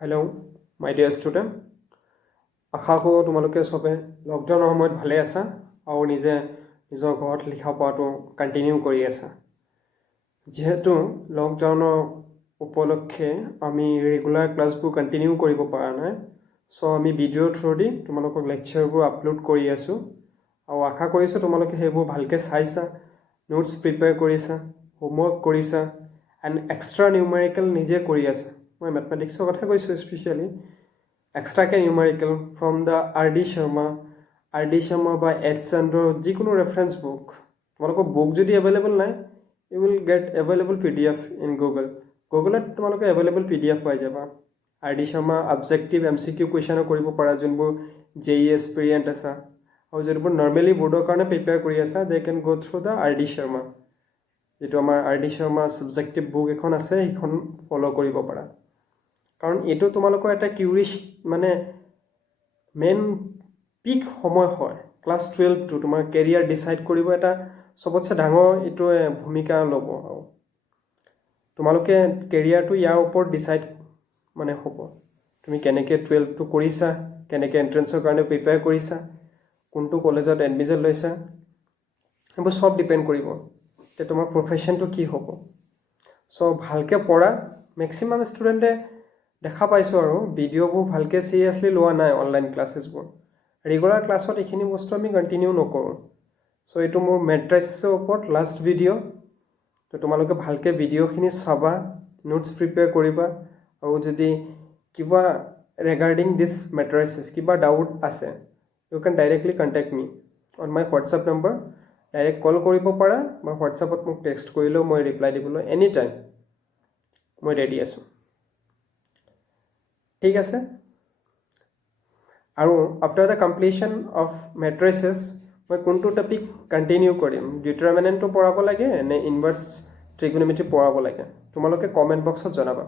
Hello' মাই dear student, আশা কৰোঁ তোমালোকে চবে লকডাউনৰ সময়ত ভালে আছা আৰু নিজৰ ঘৰত লিখা পঢ়াটো কণ্টিনিউ কৰি আছা। যিহেতু লকডাউনৰ উপলক্ষে আমি ৰেগুলাৰ ক্লাছবোৰ কণ্টিনিউ কৰিব পৰা নাই, চ' আমি ভিডিঅ'ৰ থ্ৰুদি তোমালোকক লেকচাৰবোৰ আপলোড কৰি আছোঁ আৰু আশা কৰিছোঁ তোমালোকে সেইবোৰ ভালকৈ চাইছা, নোটছ প্ৰিপেয়াৰ কৰিছা, হোমৱৰ্ক কৰিছা এণ্ড এক্সট্ৰা নিউমেৰিকেল নিজে কৰি আছা। মই মেথমেটিক্সৰ কথা কৈছোঁ স্পেচিয়েলি। এক্সট্ৰাকৈ numerical from the R D Sharma বা এইচ চন্দ্ৰৰ যিকোনো ৰেফাৰেঞ্চ বুক, তোমালোকৰ বুক যদি এভেইলেবল নাই, you will get available PDF in গুগলত তোমালোকে এভেইলেবল PDF পাই যাবা। R D Sharma objective MCQ কুৱেশ্যনো কৰিব পাৰা, যোনবোৰ JEE এক্সপিৰিয়েণ্ট আছা, আৰু যোনবোৰ নৰ্মেলি বৰ্ডৰ কাৰণে প্ৰিপেয়াৰ কৰি আছা, they can go' through the R D Sharma. যিটো আমাৰ R D Sharma subjective book এখন আছে, সেইখন ফ'ল' কৰিব পাৰা। কাৰণ এইটো তোমালোকৰ এটা মানে মেইন পিক সময় হয়। ক্লাছ 12টো তোমাৰ কেৰিয়াৰ ডিচাইড কৰিব এটা চবতছে ডাঙৰ এইটোৱে ভূমিকা ল'ব। আৰু তোমালোকে কেৰিয়াৰটো ইয়াৰ ওপৰত ডিচাইড হ'ব, তুমি কেনেকৈ 12টো কৰিছা, কেনেকৈ এণ্ট্ৰেঞ্চৰ কাৰণে প্ৰিপেয়াৰ কৰিছা, কোনটো কলেজত এডমিশ্যন লৈছা, সেইবোৰ চব ডিপেণ্ড কৰিব যে তোমাৰ প্ৰফেশ্যনটো কি হ'ব। চ' ভালকৈ পঢ়া। মেক্সিমাম ষ্টুডেণ্টে দেখা পাইছোঁ আৰু ভিডিঅ'বোৰ ভালকৈ চিৰিয়াছলি লোৱা নাই। অনলাইন ক্লাছেছবোৰ ৰেগুলাৰ ক্লাছত এইখিনি বস্তু আমি কণ্টিনিউ নকৰোঁ। চ' এইটো মোৰ মেট্ৰাইচিছৰ ওপৰত লাষ্ট ভিডিঅ'। তো তোমালোকে ভালকৈ ভিডিঅ'খিনি চাবা, নোটছ প্ৰিপেয়াৰ কৰিবা, আৰু যদি কিবা ৰিগাৰ্ডিং দিছ মেট্ৰাইচিছ কিবা ডাউট আছে, ইউ কেন directly contact me on my WhatsApp number. Direct call কৰিব পাৰা বা হোৱাটছআপত মোক টেক্সট কৰিলেও মই ৰিপ্লাই দিবলৈ এনি টাইম মই ৰেডি আছোঁ। ঠিক আছে। আৰু আফটাৰ দ্য কমপ্লিশ্যন অফ মেট্ৰাইচিছ মই কোনটো টপিক কণ্টিনিউ কৰিম, ডিটাৰমিনেণ্টটো পঢ়াব লাগে নে ইনভাৰ্ছ ট্ৰিগন'মেট্ৰি পঢ়াব লাগে, তোমালোকে কমেণ্ট বক্সত জনাবা।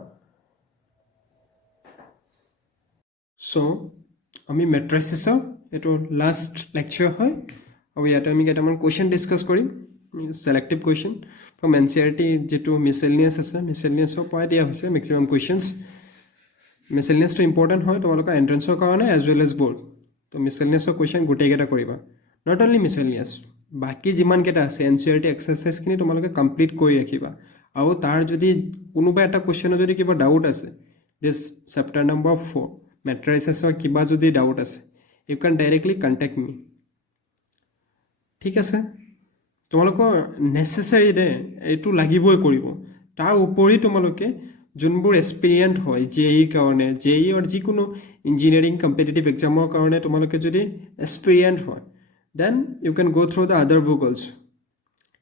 চ' আমি মেট্ৰাইচিছৰ এইটো লাষ্ট লেকচাৰ হয়, আৰু ইয়াতে আমি কেইটামান question discuss Karim. Selective question from NCERT, যিটো মিছেলিনিয়াছ আছে, মিছেলিনিয়াছৰ পৰাই দিয়া হৈছে মেক্সিমাম কুৱেশ্যনছ। মিছেলিনিয়াছটো ইম্পৰ্টেণ্ট হয় তোমালোকৰ এণ্ট্ৰেঞ্চৰ কাৰণে এজ ৱেল এজ বৰ্ড। তো মিছেলিনিয়াছৰ কুৱেশ্যন গোটেইকেইটা কৰিবা, নট অনলি মিছেলিনিয়াছ, বাকী যিমানকেইটা আছে NCERT এক্সাৰচাইজখিনি তোমালোকে কমপ্লিট কৰি ৰাখিবা। আৰু তাৰ যদি কোনোবা এটা কুৱেশ্যনৰ যদি কিবা ডাউট আছে, দিছ চেপ্টাৰ নম্বৰ 4 মেট্ৰাইচিছৰ কিবা যদি ডাউট আছে, ইউ কেন ডাইৰেক্টলি কণ্টেক্ট মি। ঠিক আছে। তোমালোকৰ নেচেচাৰী দে এইটো লাগিবই কৰিব। তাৰ উপৰি তোমালোকে যোনবোৰ এক্সপিৰিয়েণ্ট হয় JEE কাৰণে, JEE আৰু যিকোনো ইঞ্জিনিয়াৰিং কম্পিটিটিভ এক্সামৰ কাৰণে তোমালোকে যদি এক্সপিৰিয়েণ্ট হয়, দেন ইউ কেন গ' থ্ৰু দ্য আদাৰ বুক অলছ।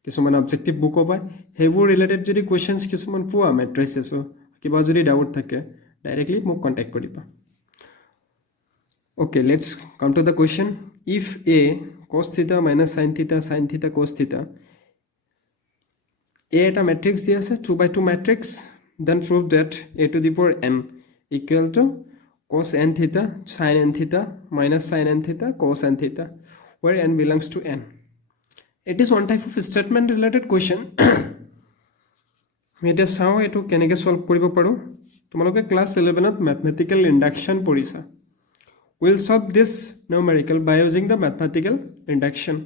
কিছুমান অবজেক্টিভ বুকো পায়, সেইবোৰ ৰিলেটেড যদি কুৱেশ্যনছ কিছুমান পোৱা মেট্ৰাইচিছৰ কিবা যদি ডাউট থাকে, ডাইৰেক্টলি মোক কণ্টেক্ট কৰিবা। Okay, let's come to the question. If A cos theta minus sin theta cos theta, A eta matrix দিয়া আছে 2x2 matrix, then prove that A to the power n equal to cos n theta sin n theta minus sin n theta cos n theta, where n belongs to n. It is one type of statement related question. আমি এতিয়া চাওঁ এইটো কেনেকৈ solve কৰিব পাৰোঁ। তোমালোকে class 11ত mathematical induction পঢ়িছা। We'll solve this numerical by using the mathematical induction.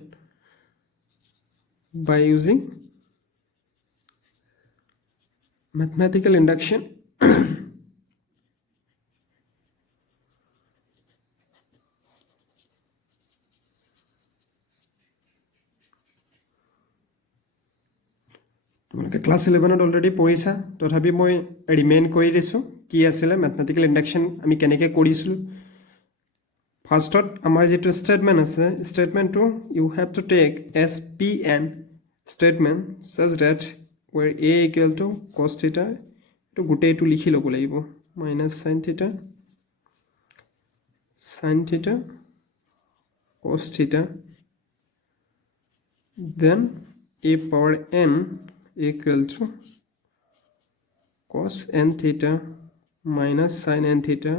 By using mathematical induction, তোমালোকে ক্লাছ 11ত অলৰেডি পঢ়িছা, তথাপি মই ৰিমেইন কৰি দিছোঁ কি আছিলে মেথমেটিকেল ইণ্ডাকশ্যন আমি কেনেকৈ কৰিছিলোঁ। ফাৰ্ষ্টত আমাৰ যিটো ষ্টেটমেণ্ট আছে, ষ্টেটমেণ্টটো you have to take as P N statement such that where A equal to cos theta, এইটো গোটেইটো লিখি ল'ব লাগিব, minus sine theta cos theta, then A power n equal to cos n theta minus sin n theta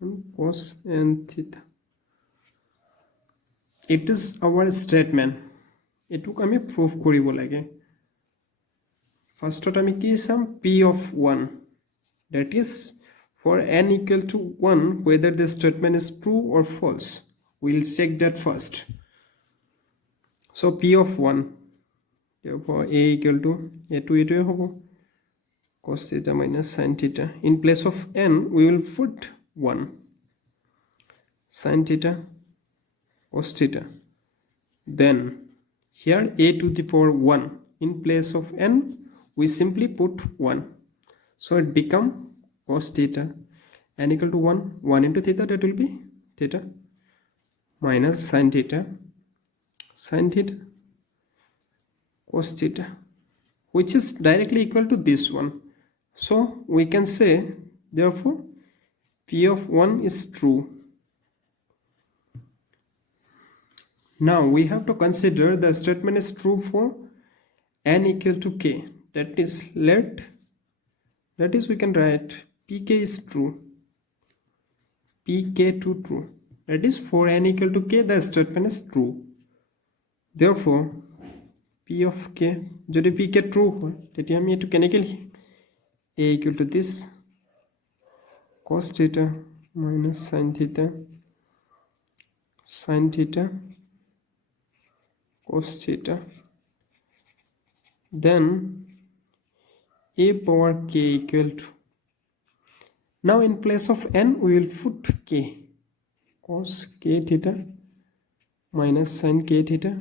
and cos n theta. It is our statement. এটুক আমি prove কৰিব লাগে। ফার্স্টত আমি কি চাম p of 1 that is for n equal to 1 whether the statement is true or false. We'll check that first. So p of 1 therefore a equal to a hobo cos theta minus sin theta. In place of n we will put 1 sin theta cos theta. Then here a to the power 1 in place of n we simply put 1, so it become cos theta n equal to 1 into theta, that will be theta minus sin theta cos theta, which is directly equal to this one. So we can say therefore p of 1 is true. Now we have to consider the statement is true for n equal to k. That is we can write pk is true, pk to true. That is for n equal to k the statement is true. Therefore p of k যদি pk true হয় তেতিয়া আমি এটো কেনেকৈ লিখিম a equal to this cos theta minus sin theta cos theta. Then a power k equal to, now in place of n we will put k, cos k theta minus sin k theta,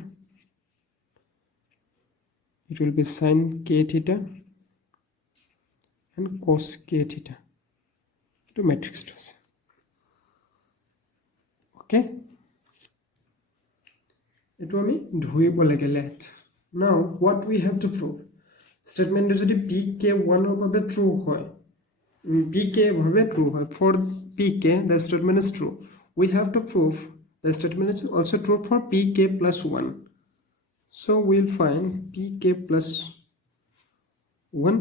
it will be sin k theta and cos k theta to matrix to আছে. Okay, এটো আমি ধুইব লাগে late. Now what we have to prove, statement যদি pk 1 এর ভাবে true হয়, pk ভাবে true হয়, for pk the statement is true, we have to prove the statement is also true for pk plus 1. So we'll find pk plus 1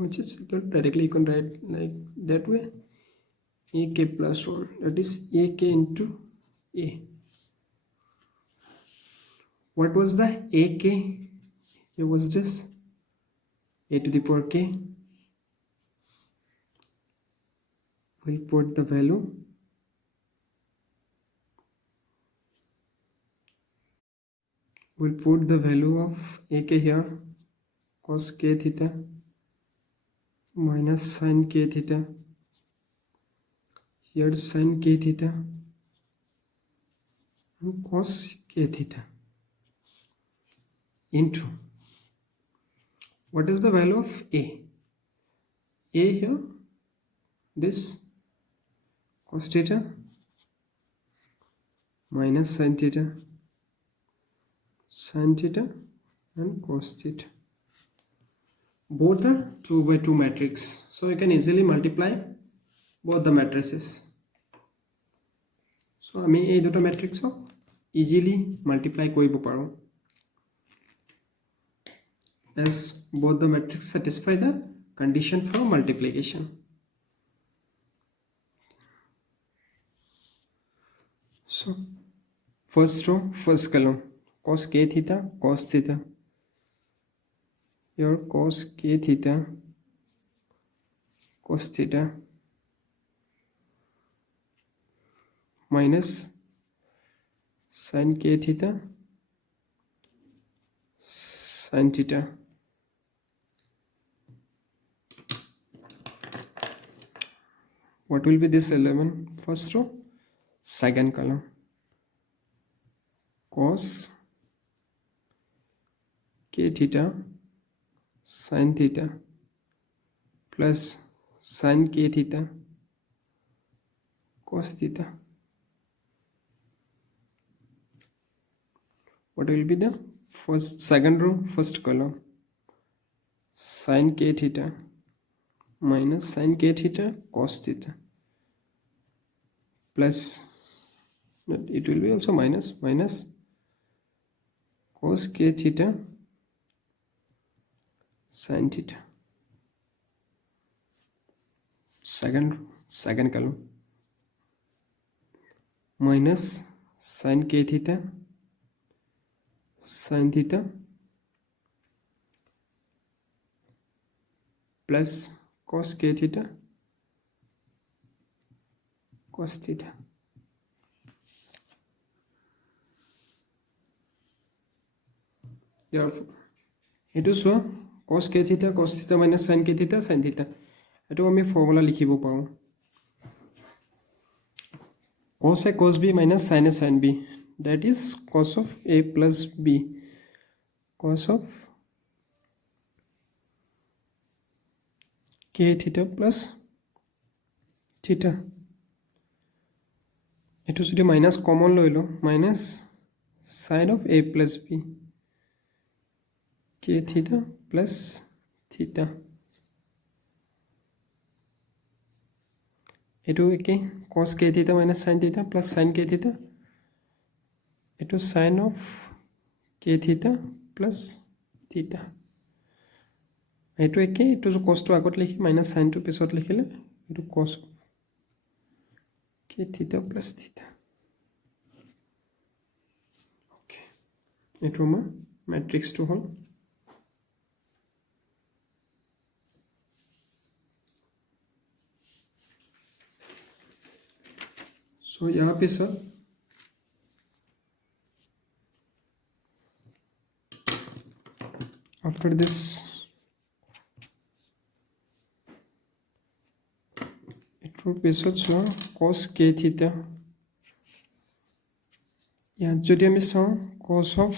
which is equal, directly you can write like that way, ak plus 1, that is ak into a. What was the ak? It was just a to the power k. We'll put the value, of ak here, cos k theta minus sin k theta, here sin k theta and cos k theta, into what is the value of a here, this cos theta minus sin theta and cos theta. Both are 2 by 2 matrix, so you can easily multiply both the matrices. So আমি এই দুটো ম্যাট্রিক্সক easily multiply কৰিব পাৰোঁ, as both the matrix satisfy the condition for multiplication. So first row, first column, cos k theta cos theta, your cos k theta cos theta minus sin k theta sin theta. What will be this element? First row, second column, cos k theta sin theta plus sin k theta cos theta. What will be the second row, first column, sin k theta minus sin k theta cos theta plus, it will be also minus cos k theta sin theta. Second column, minus sin k theta sin theta plus cos k theta cos theta. Therefore, এইটো চোৱা cos k theta cos theta minus sin k theta sin theta. এইটো আমি formula লিখিব পাৰোঁ cos a cos b minus sin a sin b, that is cos of a plus b, cos of k theta plus theta. এইটো যদি minus common লৈ লওঁ minus sin of a plus b k theta plus theta. এইটো একে cos k theta minus sin theta plus sin k theta. এইটো sin of k theta plus theta. এইটো একে এইটো cosটো আগত লিখি মাইনাছ সাইনটো পিছত লিখিলে এইটো cos k theta plus theta. ওকে, এইটো আমাৰ মেট্ৰিক্সটো হ'ল. So यहाँ पे सर after this এটোৰ পিছত চোৱা cos k theta. ইয়াত যদি আমি চাওঁ cos of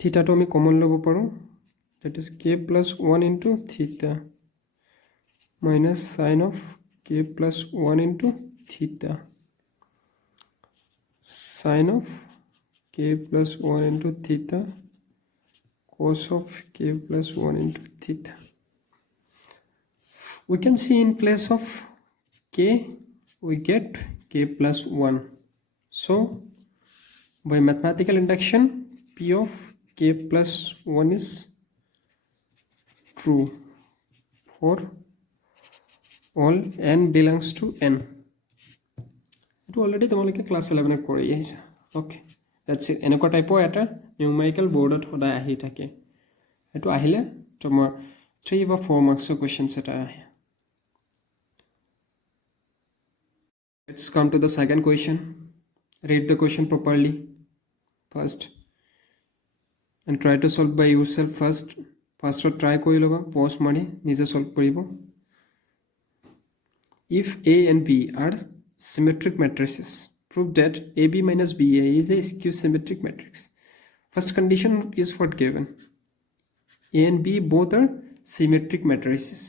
theta টো আমি কমন ল'ব পাৰোঁ, that is k plus 1 into theta minus sin of k plus 1 into theta, sin of k plus 1 into theta cos of k plus 1 into theta. We can see in place of k we get k plus 1. So by mathematical induction p of k plus 1 is true for all n belongs to n. It already তোমালোকে class 11 কৰি আহিছা. ওকে, that's it. এনেকুৱা টাইপৰ এটা numerical বৰ্ডত সদায় আহি থাকে. এইটো আহিলে তোমাৰ 3 বা 4 মাৰ্কছৰ কোৱেশ্চনছ এটা আহে. Let's come to the second question. Read the question properly first and try to solve by yourself first. First try কৰি ল'বা, pause মাৰি নিজে solve কৰিব. If A and B are symmetric matrices, prove that AB minus BA is a skew symmetric matrix. First condition is what given? A and B both are symmetric matrices.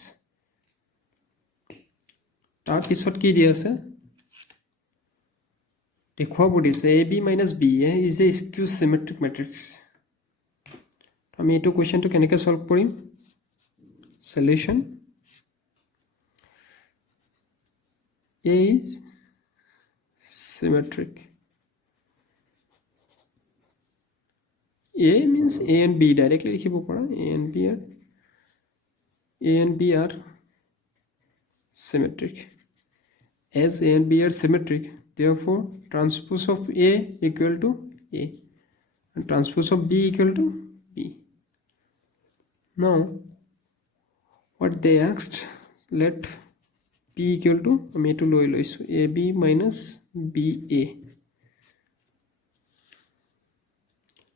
তাৰ পিছত কি দিয়া আছে? দেখুৱাব দিছে AB minus BA is a skew symmetric matrix. আমি এইটো কুৱেশ্যনটো কেনেকৈ solve Karim? Solution: A is symmetric. A means A and B directly লিখিব পাৰা. A and B are symmetric. As A and B are symmetric, therefore transpose of A equal to A and transpose of B equal to B. Now what they asked, let P equal to আমি এইটো লৈ লৈছো AB minus BA.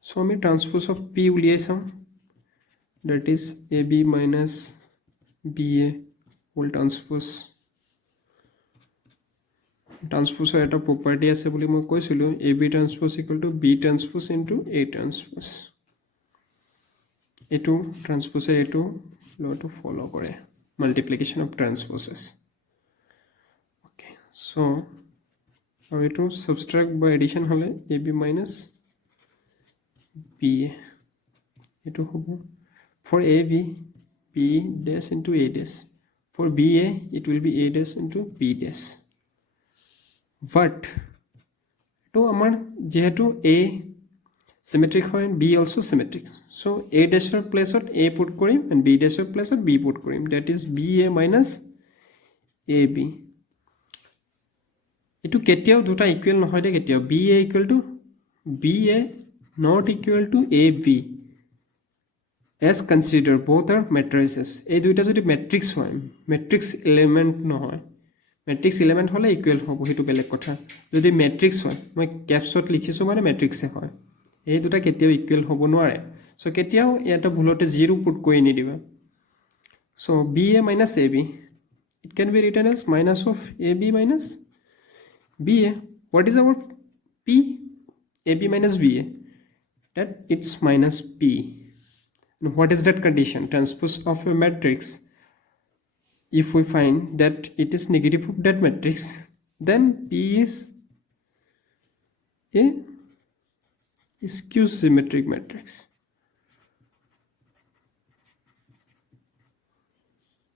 So আমি transpose of P উলিয়াই চাম, that is AB minus BA whole transpose. Transpose এটা property আছে বুলি মই কৈছিলো, AB transpose equal to B transpose into A transpose. এইটো transpose এইটো লটো ফলো কৰে, multiplication of transposes. Okay, so আৰু এইটো subtract by addition হলে AB minus BA. এইটো হ'ব for AB B dash into A dash, for BA it will be A dash into B dash. But to amar jehetu A symmetric hoy and B also symmetric, so A dash place at A put korim and B dash place at B put korim, that is BA minus AB. Etu ketiao duta equal nohoy de ketiao BA equal to BA not equal to AB as consider both are matrices এই দুইটা যদি matrix হয় matrix element নহয় matrix element হলে equal হ'ব সেইটো বেলেগ কথা যদি ম্যাট্ৰিক্স হয় মই ক্যাপছত লিখিছো মানে ম্যাট্ৰিক্সে হয় এই দুটা কেতিয়াও ইকুৱেল হ'ব নোৱাৰে সো কেতিয়াও এটা ভুলতে 0 পুট কৰি নিদিবা so BA minus AB it can be written as minus of AB minus BA what is our P AB minus BA that it's minus P and what is that condition transpose of a matrix if we find that it is negative of that matrix then P is a skew symmetric matrix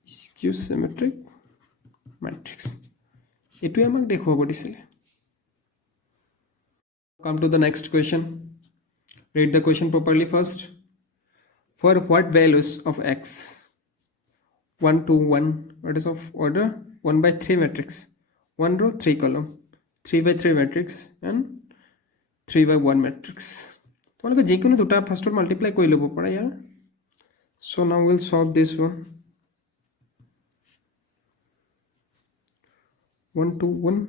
skew symmetric matrix এটুই আমাক দেখুৱাব দিছিলে come to the next question read the question properly first for what values of x 1 to 1 what is of order 1 by 3 matrix 1 row 3 column 3 by 3 matrix and 3 by 1 matrix তোমালোকে যিকোনো দুটা ফাৰ্ষ্টত multiply কৰি ল'ব পাৰা ইয়াৰ so now we'll solve this one 1 to 1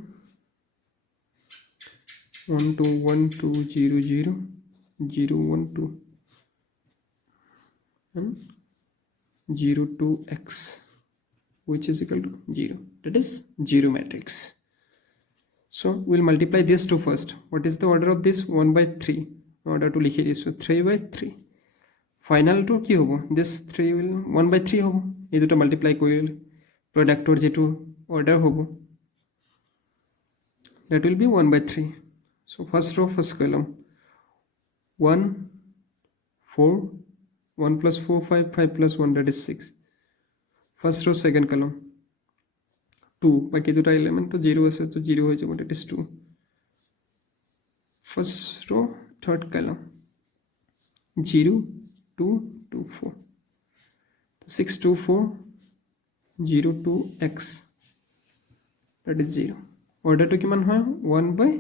1 to 1 to 0 0 0 1 2 and 0 to x which is equal to 0 that is 0 matrix so we'll multiply this two first what is the order of this 1 by 3 order to likhi this so 3 by 3 final to ki hobo this 3 will 1 by 3 hobo ei duto multiply korile product or jetu order hobo that will be 1 by 3 so first row first column 1 4 1 plus 4 5 5 plus 1 that is 6 first row second column 2 baki duta element to 0 ase to 0 hoye jabo that is 2 first row third column 0 2 2 4 6 2 4 0 2 x that is 0 order to kiman hoy 1 by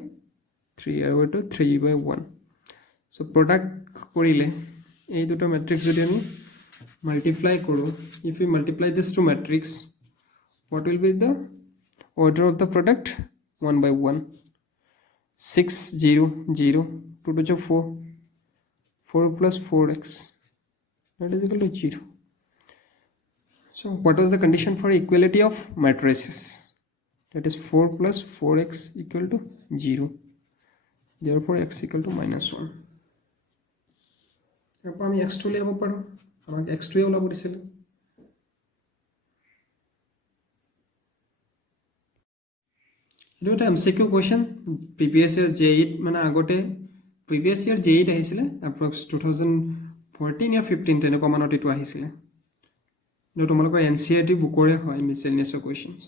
3 order to 3 by 1 so product korile এই দুটো matrix যদি আমি multiply করো if we multiply this two matrix what will be the order of the product 1 by 1 6 0 0 2 to 4 4 plus 4x that is equal to 0 so what was the condition for equality of matrices that is 4 plus 4x equal to 0 therefore x equal to minus 1 এখন আমি x2 লিয়াব পাৰো আমাক x2 এ ওলাব দিছিল এটো এটা MCQ question প্ৰিভিয়াস ইয়াৰ J8 মানে আগতে প্ৰিভিয়াস ইয়াৰ J8 আহিছিল approx 2014 या 15 তেনে কমানত এটো আহিছিল এটো তোমালোকৰ NCERT বুকৰে হয় miscellaneous questions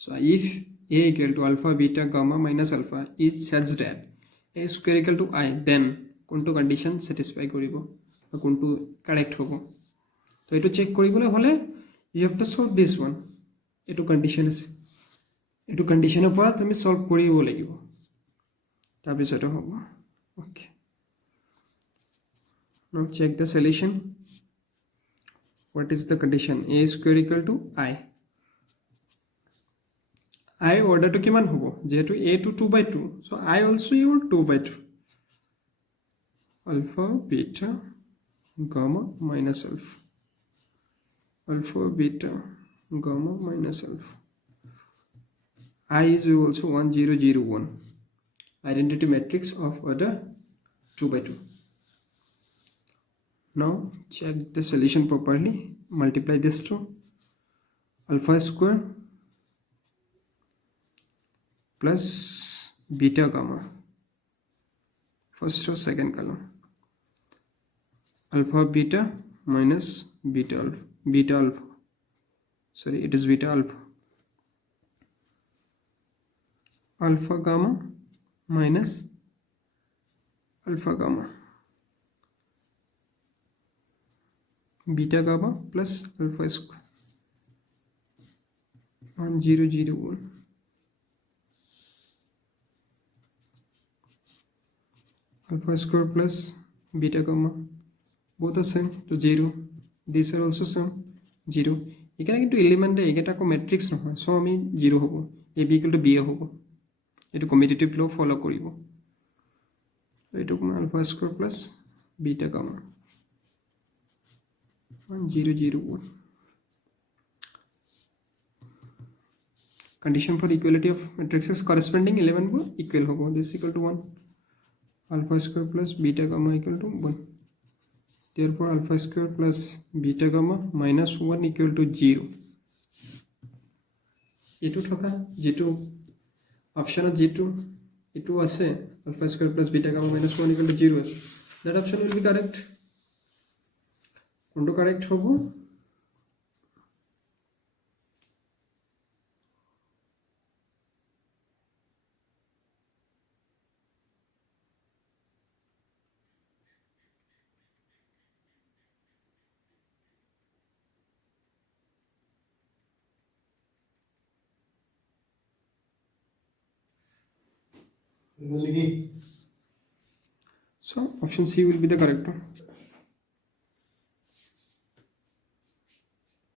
so if a equal to alpha beta gamma minus alpha is such that a square equal to I then কোনটো কন্ডিশন স্যাটিসফাই কৰিব কোনটো কারেক্ট হ'ব তো এটো চেক কৰিবলৈ হলে you have to solve this one এটো condition আছে এটো কন্ডিশনৰ পৰা তুমি সলভ কৰিব লাগিব তাৰ পিছত হ'ব ওকে now check the solution what is the condition a square equal to I order to কিমান হ'ব যেহেতু a to 2 by 2 so I also your 2 by 2 alpha beta gamma minus alpha alpha beta gamma minus alpha I is also 1 0 0 1 identity matrix of order 2 by 2 now check the solution properly multiply this to alpha square plus beta gamma first or second column alpha beta minus beta alpha sorry it is beta alpha alpha gamma minus alpha gamma beta gamma plus alpha square 1 0 0 1 alpha square plus beta comma both are same to 0, these are also same 0 এখানে কিন্তু element এইকেইটা আকৌ metrics নহয় so আমি 0 হ'ব a b equal to b হ'ব এটো commutative ল follow কৰিব এটো alpha square plus beta gamma 1 0 0 1 condition for equality of matrices corresponding element को equal होगा this equal to 1 alpha square plus beta gamma equal to 1 therefore alpha square plus beta gamma minus 1 equal to 0 এটো থকা যেটো অপশনত যেটো এটো আছে alpha square plus beta gamma minus 1 equal to 0 আছে that option will be correct কোনটো correct হ'ব So option C will be the correct one.